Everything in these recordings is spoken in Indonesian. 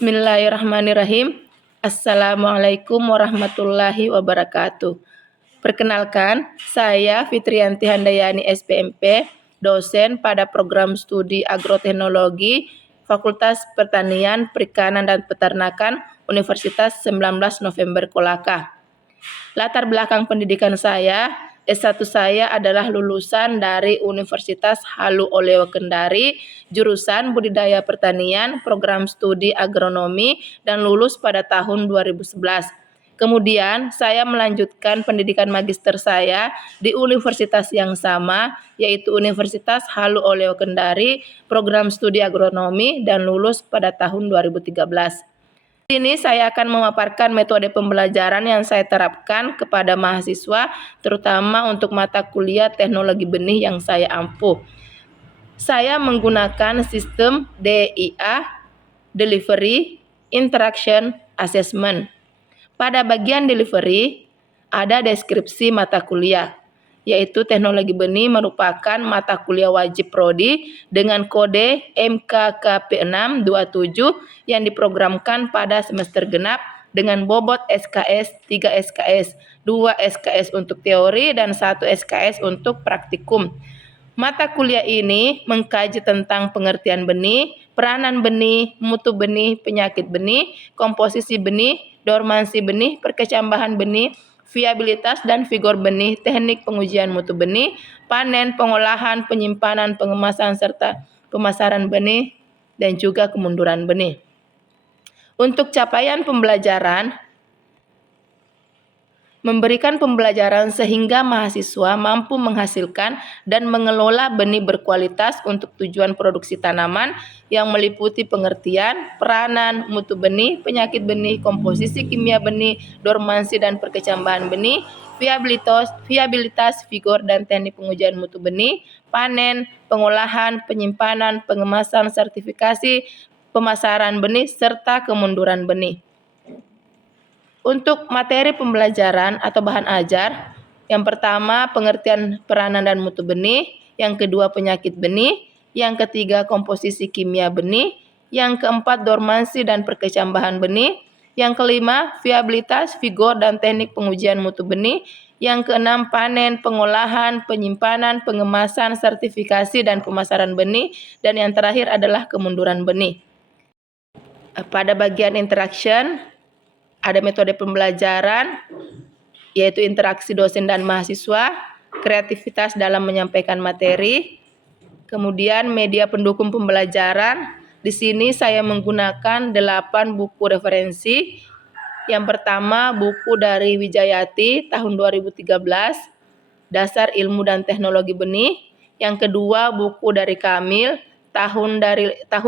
Bismillahirrahmanirrahim. Assalamualaikum warahmatullahi wabarakatuh. Perkenalkan, saya Fitriyanti Handayani SPMP, dosen pada program studi Agroteknologi Fakultas Pertanian, Perikanan dan Peternakan Universitas 19 November Kolaka. Latar belakang pendidikan saya, S1 saya adalah lulusan dari Universitas Halu Oleo Kendari, jurusan Budidaya Pertanian, program studi Agronomi, dan lulus pada tahun 2011. Kemudian saya melanjutkan pendidikan magister saya di universitas yang sama, yaitu Universitas Halu Oleo Kendari, program studi Agronomi, dan lulus pada tahun 2013. Di sini saya akan memaparkan metode pembelajaran yang saya terapkan kepada mahasiswa, terutama untuk mata kuliah teknologi benih yang saya ampuh. Saya menggunakan sistem DIA, Delivery Interaction Assessment. Pada bagian delivery, ada deskripsi mata kuliah, yaitu teknologi benih merupakan mata kuliah wajib prodi dengan kode MKKP627 yang diprogramkan pada semester genap dengan bobot SKS 3 SKS, 2 SKS untuk teori dan 1 SKS untuk praktikum. Mata kuliah ini mengkaji tentang pengertian benih, peranan benih, mutu benih, penyakit benih, komposisi benih, dormansi benih, perkecambahan benih, viabilitas dan vigor benih, teknik pengujian mutu benih, panen, pengolahan, penyimpanan, pengemasan, serta pemasaran benih, dan juga kemunduran benih. Untuk capaian pembelajaran, memberikan pembelajaran sehingga mahasiswa mampu menghasilkan dan mengelola benih berkualitas untuk tujuan produksi tanaman yang meliputi pengertian, peranan, mutu benih, penyakit benih, komposisi kimia benih, dormansi dan perkecambahan benih, viabilitas, vigor dan teknik pengujian mutu benih, panen, pengolahan, penyimpanan, pengemasan, sertifikasi, pemasaran benih, serta kemunduran benih. Untuk materi pembelajaran atau bahan ajar, yang pertama pengertian peranan dan mutu benih, yang kedua penyakit benih, yang ketiga komposisi kimia benih, yang keempat dormansi dan perkecambahan benih, yang kelima viabilitas, vigor dan teknik pengujian mutu benih, yang keenam panen, pengolahan, penyimpanan, pengemasan, sertifikasi dan pemasaran benih, dan yang terakhir adalah kemunduran benih. Pada bagian interaction, ada metode pembelajaran, yaitu interaksi dosen dan mahasiswa, kreativitas dalam menyampaikan materi, kemudian media pendukung pembelajaran. Di sini saya menggunakan 8 buku referensi. Yang pertama, buku dari Wijayati tahun 2013, Dasar Ilmu dan Teknologi Benih. Yang kedua, buku dari Kamil tahun 1982,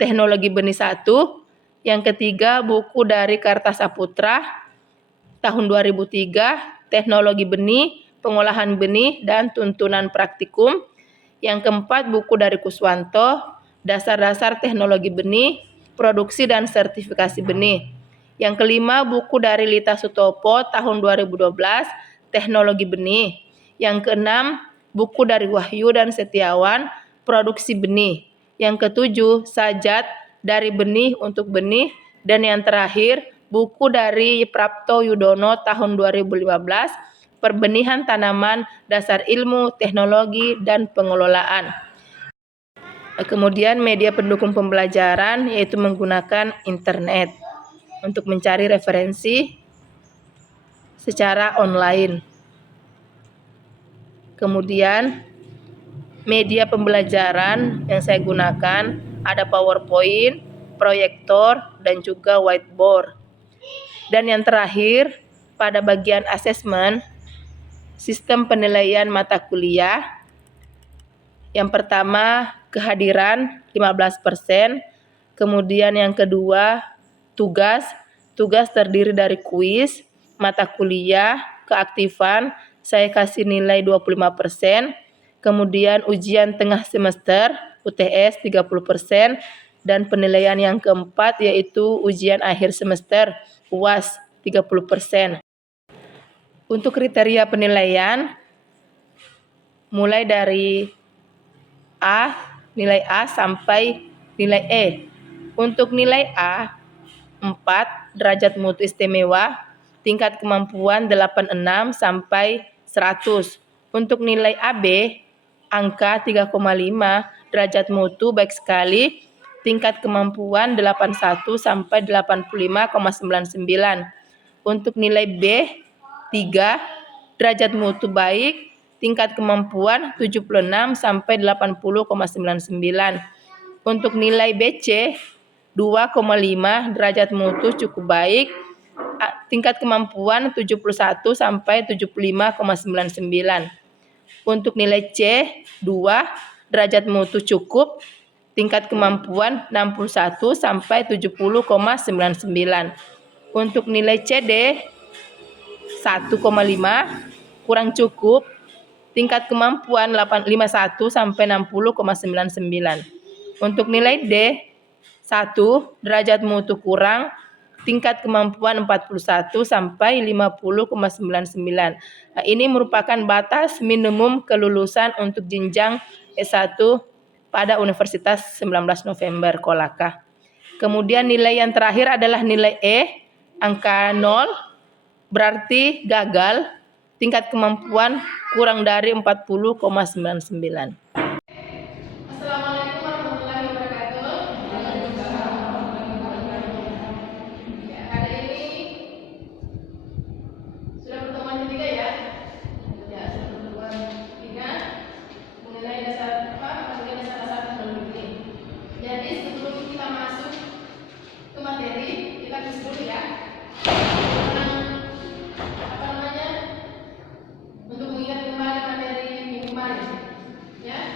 Teknologi Benih 1. Yang ketiga, buku dari Kartasaputra tahun 2003, Teknologi Benih, Pengolahan Benih, dan Tuntunan Praktikum. Yang keempat, buku dari Kuswanto, Dasar-dasar Teknologi Benih, Produksi dan Sertifikasi Benih. Yang kelima, buku dari Lita Sutopo tahun 2012, Teknologi Benih. Yang keenam, buku dari Wahyu dan Setiawan, Produksi Benih. Yang ketujuh, Sajat dari Benih untuk Benih, dan yang terakhir buku dari Prapto Yudono tahun 2015, Perbenihan Tanaman, Dasar Ilmu, Teknologi, dan Pengelolaan. Kemudian media pendukung pembelajaran, yaitu menggunakan internet untuk mencari referensi secara online. Kemudian media pembelajaran yang saya gunakan ada PowerPoint, proyektor, dan juga whiteboard. Dan yang terakhir, pada bagian asesmen, sistem penilaian mata kuliah. Yang pertama, kehadiran 15%. Kemudian yang kedua, tugas. Tugas terdiri dari kuis, mata kuliah, keaktifan. Saya kasih nilai 25%. Kemudian ujian tengah semester, UTS 30%, dan penilaian yang keempat yaitu ujian akhir semester, UAS 30%. Untuk kriteria penilaian, mulai dari nilai A sampai nilai E. Untuk nilai A, 4 derajat mutu istimewa, tingkat kemampuan 86 sampai 100. Untuk nilai AB, angka 3,5 derajat mutu baik sekali, tingkat kemampuan 81 sampai 85,99. Untuk nilai B, 3 derajat mutu baik, tingkat kemampuan 76 sampai 80,99. Untuk nilai BC, 2,5 derajat mutu cukup baik, tingkat kemampuan 71 sampai 75,99. Untuk nilai C, 2 derajat mutu cukup, tingkat kemampuan 61 sampai 70,99. Untuk nilai CD, 1,5 kurang cukup, tingkat kemampuan 51 sampai 60,99. Untuk nilai D, 1 derajat mutu kurang, tingkat kemampuan 41 sampai 50,99. Nah, ini merupakan batas minimum kelulusan untuk jenjang S1 pada Universitas 19 November Kolaka. Kemudian nilai yang terakhir adalah nilai E, angka 0, berarti gagal, tingkat kemampuan kurang dari 40,99. Assalamualaikum warahmatullahi wabarakatuh. Hari ini sudah pertemuan ketiga ya. Ya, sudah pertemuan ketiga mengenai dasar teknologi ini. Jadi sebelum kita masuk ke materi, kita tes dulu ya. Untuk mengingat kembali materi minggu kemarin, ya.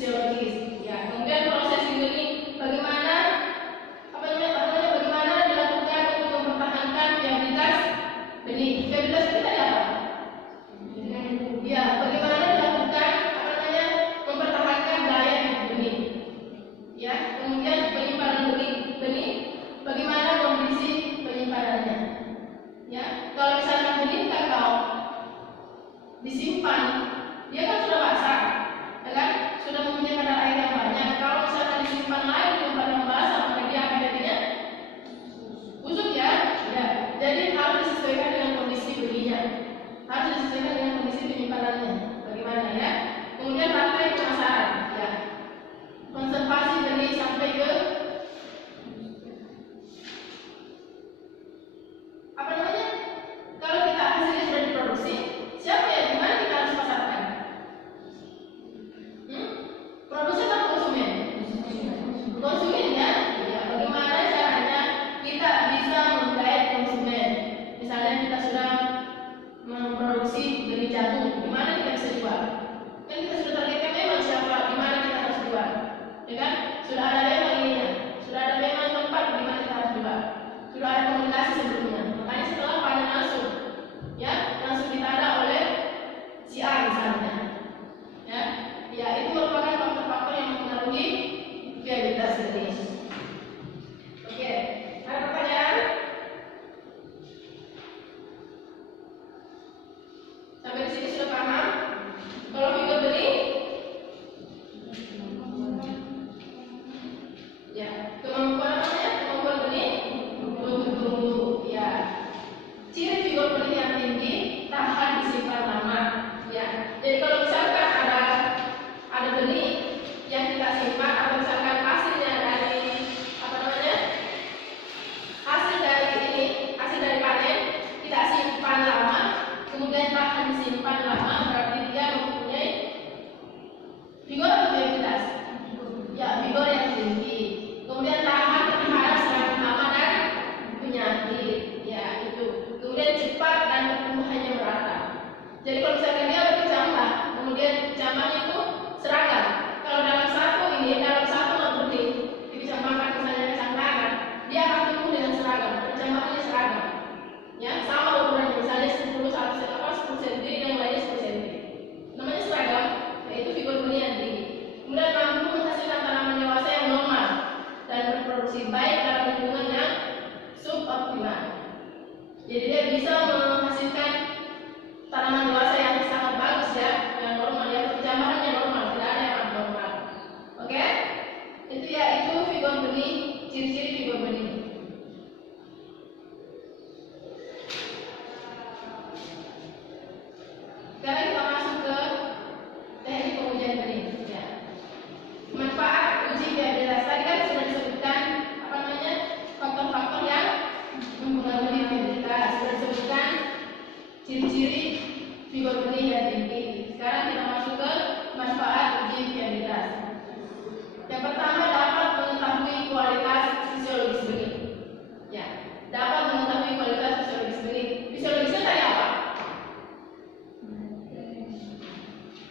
fisiologis. Ya, kemudian processing benih, bagaimana bagaimana dilakukan untuk mempertahankan viabilitas benih. Viabilitas itu tadi apa? Ya, bagaimana dilakukan mempertahankan daya hidup benih. Ya, kemudian penyimpanan benih, bagaimana kondisi penyimpanannya. Ya, kalau misalkan benih kakao disimpan, dia kan sudah basah, ya kan? Sudah mempunyai kadar air yang banyak. Kalau misalkan disimpan lagi di tempat yang basah, maka dia akan jadinya busuk ya. Ya, jadi harus disesuaikan dengan kondisi benihnya, harus disesuaikan dengan kondisi penyimpanannya. Bagaimana ya? Kemudian rantai pemasaran, ya, konservasi benih sampai ke kalau kita hasilnya sudah diproduksi, siapa yang dimana kita harus pasarkan? Produsen atau konsumen? Konsumen ya. Ya, bagaimana caranya kita bisa menggait konsumen? Misalnya kita sudah memproduksi benih jagung, gimana kita bisa jual? Kan kita sudah targetkan memang siapa, gimana kita harus jual, ya kan? Sudah ada memang ininya, sudah ada memang tempat di mana kita harus jual, sudah ada komunikasi sebelumnya. Makanya setelah panen langsung, ya, langsung ditanda oleh si A misalnya, ya, ya itu merupakan faktor-faktor yang mempengaruhi viabilitas benih. Oke, ada pertanyaan? Sampai di sini sudah paham? Kalau figur benih, ya, kemampuan benih untuk tumbuh, ya. Ciri figur benih yang tinggi, tahan disimpan lama, ya. Jadi kalau misalkan ada benih yang kita simpan, atau misalkan hasilnya dari hasil dari panen kita simpan lama, kemudian tahan disimpan lama, berarti dia mempunyai vigor atau viabilitas? Ya, vigor yang tinggi. Kemudian tahan terhadap serangan hama dan penyakit, ya itu. Kemudian cepat dan pertumbuhannya merata. Jadi kalau misalkan dia berkecambah, kemudian kecambahnya itu seragam. Kalau dalam satu lot benih dikecambahkan misalnya kecambahan, dia akan tumbuh dengan seragam, kecambahannya seragam. Ya, sama ukurannya, misalnya 10 cm, yang lainnya 10 cm. Namanya seragam, yaitu figur benih yang tinggi. Kemudian mampu menghasilkan tanaman dewasa yang normal dan berproduksi baik dalam lingkungan yang suboptimal. Jadi dia bisa menghasilkan tanaman dewasa yang sangat bagus ya, yang normal, yang perkecambahannya normal, tidak ada yang abnormal. Oke? Itu ya, itu figur benih, ciri-ciri figur benih. Sekarang kita masuk ke teknik pengujian benih. Ya. Manfaat uji viabilitas, tadi kan sudah disebutkan faktor-faktor yang mempengaruhi viabilitas, sudah disebutkan ciri-ciri figur benih yang tinggi. Sekarang kita masuk ke manfaat uji viabilitas. Yang pertama, dapat mengetahui kualitas fisiologis benih. Ya, dapat mengetahui kualitas fisiologis benih. Fisiologisnya tadi apa?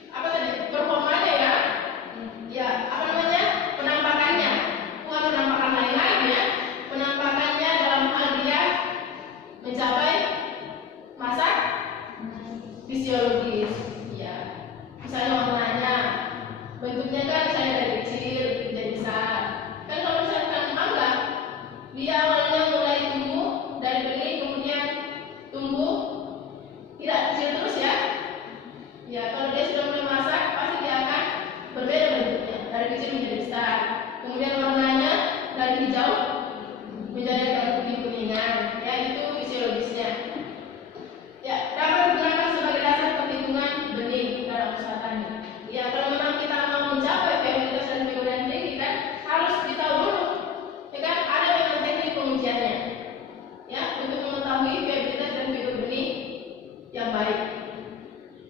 Apa tadi? Performanya ya? Ya, penampakannya. Bukan penampakan lain-lain ya. Penampakannya dalam hal dia mencapai masa fisiologis. Ya, misalnya warnanya, bentuknya kan misalnya dari kecil menjadi besar. Kan kalau misalkan mangga, dia awalnya mulai tumbuh dari benih, kemudian tumbuh tidak kecil terus ya. Ya, kalau dia sudah mulai masak, pasti dia akan berbeda bentuknya, dari kecil menjadi besar. Kemudian warnanya dari hijau menjadi agak kuning-kuningan. Ya, itu fisiologisnya. Ya, dapat digunakan sebagai dasar perhitungan benih dalam usaha tani. Ya, kalau memang kita mau mencapai viabilitas dan figur yang tinggi, kan harus ditahu dulu. Ya kan, ada memang teknik pengujiannya. Ya, untuk mengetahui viabilitas dan figur benih yang baik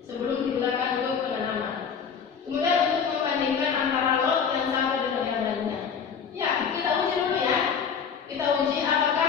sebelum digunakan untuk penanaman. Kemudian untuk membandingkan antara lot yang satu dengan yang lainnya. Ya, kita uji dulu ya. Kita uji apakah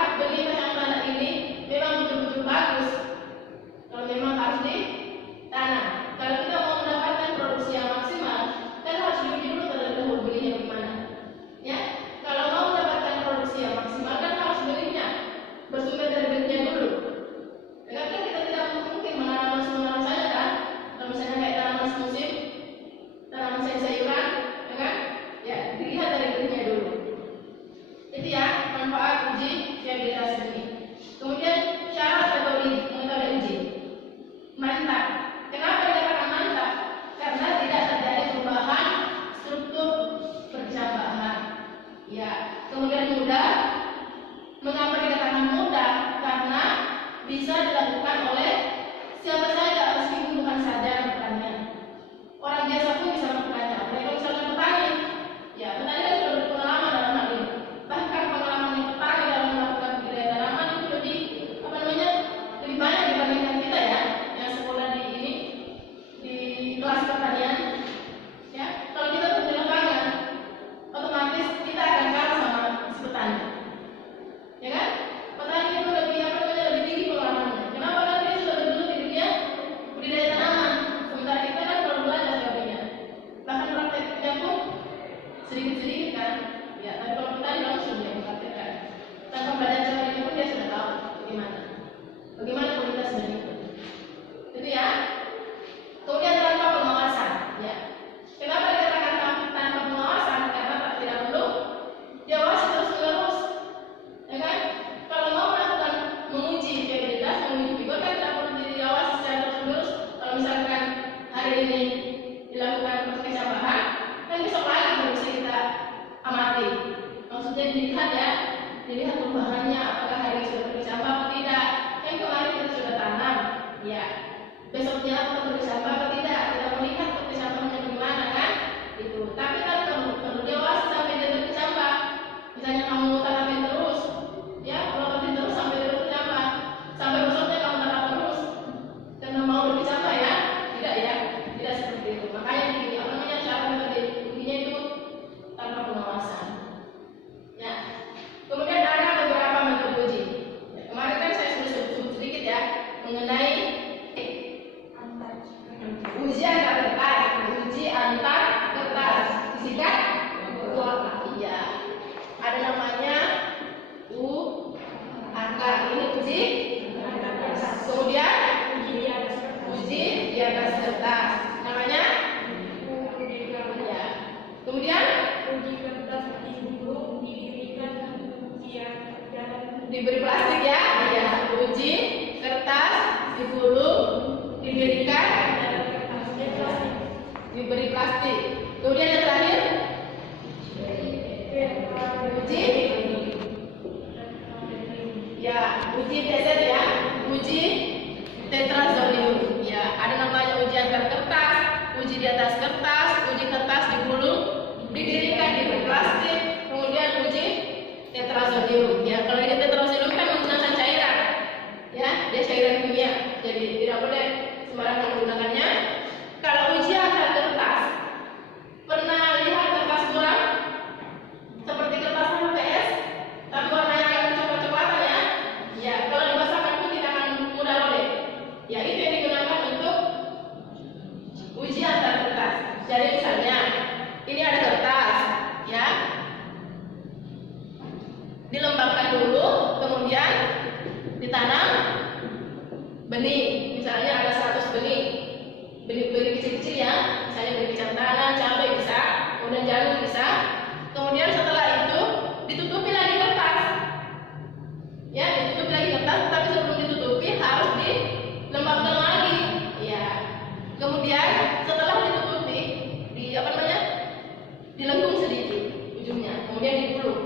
mudah. Mengapa dikatakan mudah? Karena bisa dilakukan oleh siapa saja meskipun bukan sarjana pertanian. Orang biasa pun bisa melakukannya. Mereka misalnya petani, ya petani kan sudah berpengalaman dalam hal ini. Bahkan pengalaman yang petani dalam melakukan budidaya tanaman itu lebih banyak dibandingkan kita ya, yang sekolah di kelas pertanian. Ya, kalau kita terjun di lapangan, otomatis kita akan kalah sama si petani. Ya kan? Petani itu lebih tinggi pengalamannya. Kenapa? Karena dia sudah dulu di dunia budidaya tanaman. Sementara kita kan baru belajar teorinya. Bahkan prakteknya pun sedikit-sedikit kan. Ya, tapi kalau petani langsung dia mempraktekkan. Tanpa belajar teorinya pun dia sudah tahu bagaimana kualitas benih itu. Itu ya. Kemudian tanpa pengawasan. Ya. Kenapa dikatakan tanpa pengawasan? Karena tidak perlu diawasi terus-menerus. Ya kan? Kalau mau melakukan menguji viabilitas, menguji vigor kan tidak perlu diawasi secara terus-menerus. Kalau misalkan hari ini dilakukan pakai cambahan, kan besok lagi baru bisa kita amati. Maksudnya dilihat perubahannya, apakah hari ini sudah bercambah atau tidak. Yang kemarin kita sudah tanam, ya. Besoknya apakah bercambah atau tidak? Kita melihat bercambahnya bagaimana kan? Itu. Tapi kan perlu diawasi sampai dia bercambah. Misalnya kamu tanamin terus, ya, pelototin terus sampai dia bercambah. Sampai besoknya kamu tanam terus karena mau bercambah ya? Tidak ya, tidak seperti itu. Makanya cara metode ujinya itu tanpa pengawasan. Ya. Kemudian ada beberapa metode uji. Ya, kemarin kan saya sudah sebut sedikit ya mengenai uji antar kertas, disingkat iya. Ada namanya angka. Ini uji. Kemudian uji di atas kertas. Namanya ya. Kemudian uji kertas diburu didirikan ujian dan diberi plastik ya. Iya. Uji kertas digulung didirikan diberi plastik. Kemudian yang terakhir uji ya, uji TZ ya, uji tetrazolium ya. Ada namanya uji antar kertas, uji di atas kertas, uji kertas digulung didirikan diberi plastik, kemudian uji tetrazolium ya. Kalau ini tetrazolium kan menggunakan cairan ya, dia cairan kimia, jadi tidak boleh sembarangan menggunakannya. Kalau uji antar kertas, pernah lihat kertas buram seperti kertas HPS, tapi warnanya agak coklat-coklatan ya. Ya, kalau dibasahkan pun tidak akan mudah robek. Ya, itu yang digunakan untuk uji antar kertas. Jadi misalnya ini ada kertas, ya, dilembabkan dulu, kemudian ditanam benih. Misalnya ada 100 benih. Benih kecil-kecil ya, misalnya benih kacang tanah, cabai bisa, kemudian jagung bisa. Kemudian setelah itu ditutupi lagi kertas, ya, ditutupi lagi kertas. Tapi sebelum ditutupi harus dilembabkan lagi, ya. Kemudian setelah ditutupi, dilengkung sedikit ujungnya, kemudian digulung.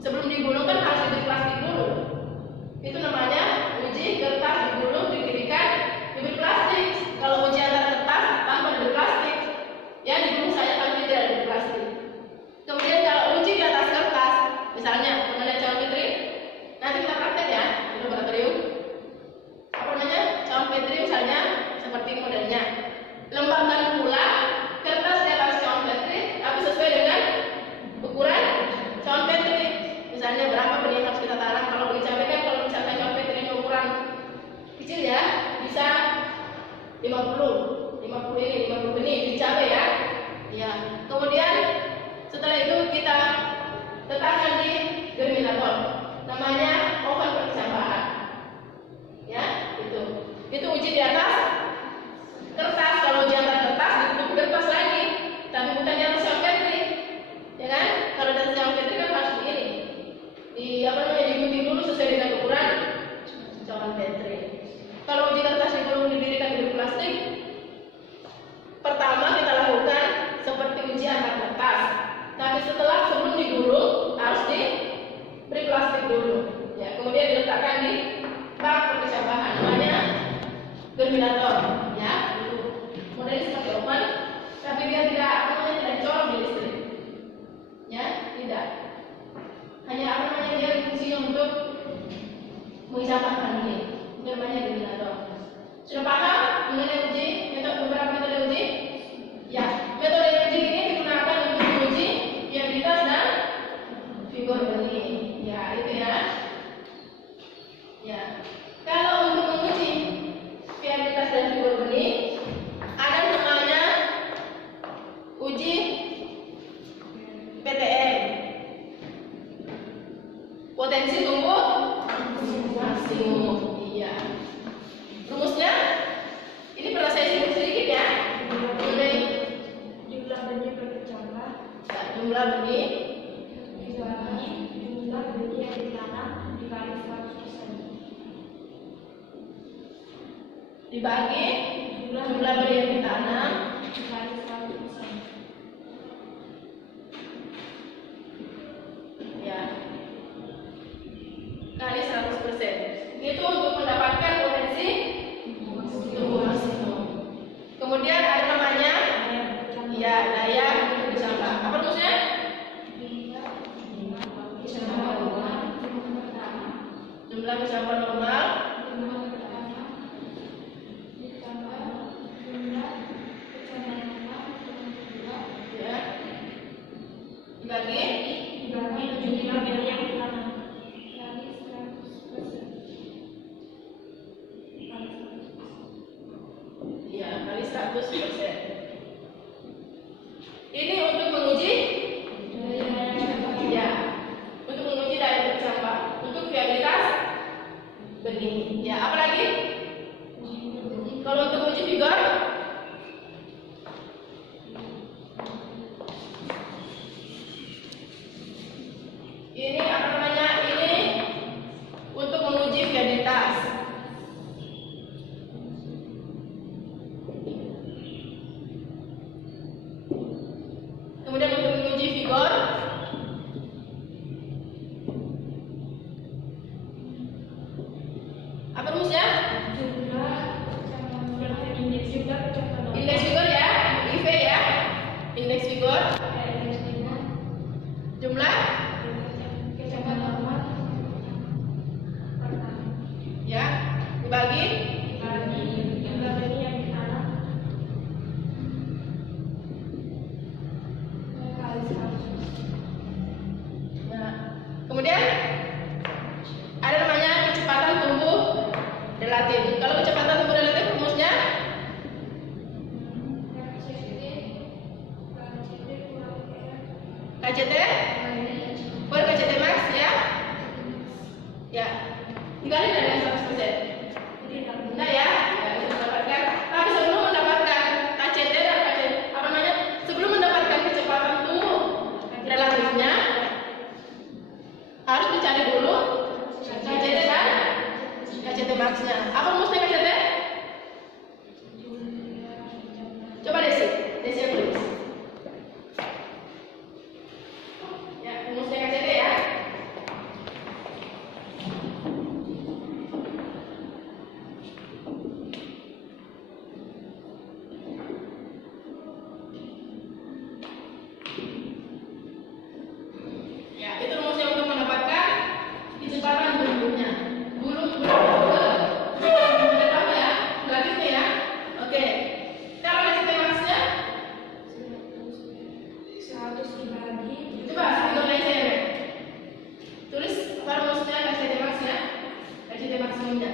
Sebelum digulung kan harus diberi plastik dulu. Itu namanya uji kertas digulung didirikan diberi plastik. Kalau uji antar kertas tanpa diberi plastik, ya digulung saja kalau tidak diberi plastik. Kemudian kalau uji di atas kertas, misalnya mengenai calon petri, nanti kita praktek ya di laboratorium. Calon petri misalnya seperti ini modelnya. Lembabkan pula kertas di atas calon petri, tapi sesuai dengan ukuran calon petri. Misalnya berapa benih yang harus kita tanam. Kalau benih cabai kan, kalau misalnya calon petri yang ukuran kecil ya, bisa 50 benih di cabai ya. Ya. Kemudian setelah itu kita letakkan di germinator, namanya oven percambahan. Ya, itu uji di atas kertas. Kalau uji atas kertas ditutup kertas lagi, tapi bukan di atas calon petri, ya kan? Kalau di atas calon petri kan harus begini, digunting dulu sesuai dengan ukuran calon petri. Kalau uji kertas digulung didirikan di plastik, pertama kita lakukan seperti uji antar kertas. Tapi sebelum digulung harus diberi diletakkan di bak perkecambahan, namanya germinator, ya. Modelnya seperti oven, tapi dia tidak tidak colok di listrik, ya, tidak. Hanya dia fungsinya untuk mencampakkan ini, namanya germinator. Sudah paham mengenai uji beberapa metode uji? Ya, metode uji ini digunakan untuk menguji viabilitas dan vigor benih. Ya, itu ya. Ya, kalau untuk menguji viabilitas dan vigor benih, ada namanya uji PTM, potensi tumbuh maksimum. Iya. Rumusnya ini pernah saya singgung sedikit ya. Jumlah benih berkecambah. Ya, jumlah benih Dibagi jumlah benih yang ditanam dikali 100%. dibagi jumlah benih yang ditanam Dikali 100%. ya kali 100%. Itu untuk mendapatkan potensi tumbuh maksimum. Kemudian ada namanya ya daya bercambah. Apa rumusnya? Jumlah bercambah normal ya dibagi jumlah benih yang ditanam kali 100%. ya kali 100%. Ini untuk menguji ya, untuk menguji daya bercambah, untuk viabilitas benih. Ya, apalagi? Kalau untuk uji vigor, ini apa namanya? Ini untuk menguji viabilitas. Kemudian untuk menguji vigor, apa rumusnya? Indeks vigor ya, IV ya. Indeks vigor jumlah ya dibagi jumlah benih yang ditanam kali 100%. nah, kemudian ada namanya kecepatan tumbuh relatif. Kalau kecepatan tumbuh relatif rumusnya KCT per KCT max ya. Ya. Dikali dengan 100%. Nah ya, untuk mendapatkan. Tapi sebelum mendapatkan KCT dan KCT, apa namanya? Sebelum mendapatkan kecepatan tumbuh relatifnya, harus dicari dulu KCT dan KCT maxnya. Apa rumusnya KCT? Coba Desi yang tulis. Ya, rumusnya KCT ya. Ya, itu rumusnya untuk mendapatkan kecepatan tumbuhnya. Belum tahu ya, relatifnya ya. Oke. Kalau KCT maxnya, 100 dibagi coba sambil naik saya. Tulis apa rumusnya KCT maxnya, KCT maksimumnya.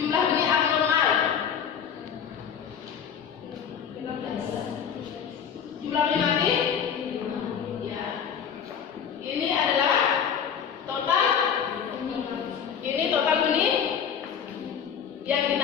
Jumlah benih abnormal. Jumlah benih mati? Ya. Ini adalah total. Ini total benih yang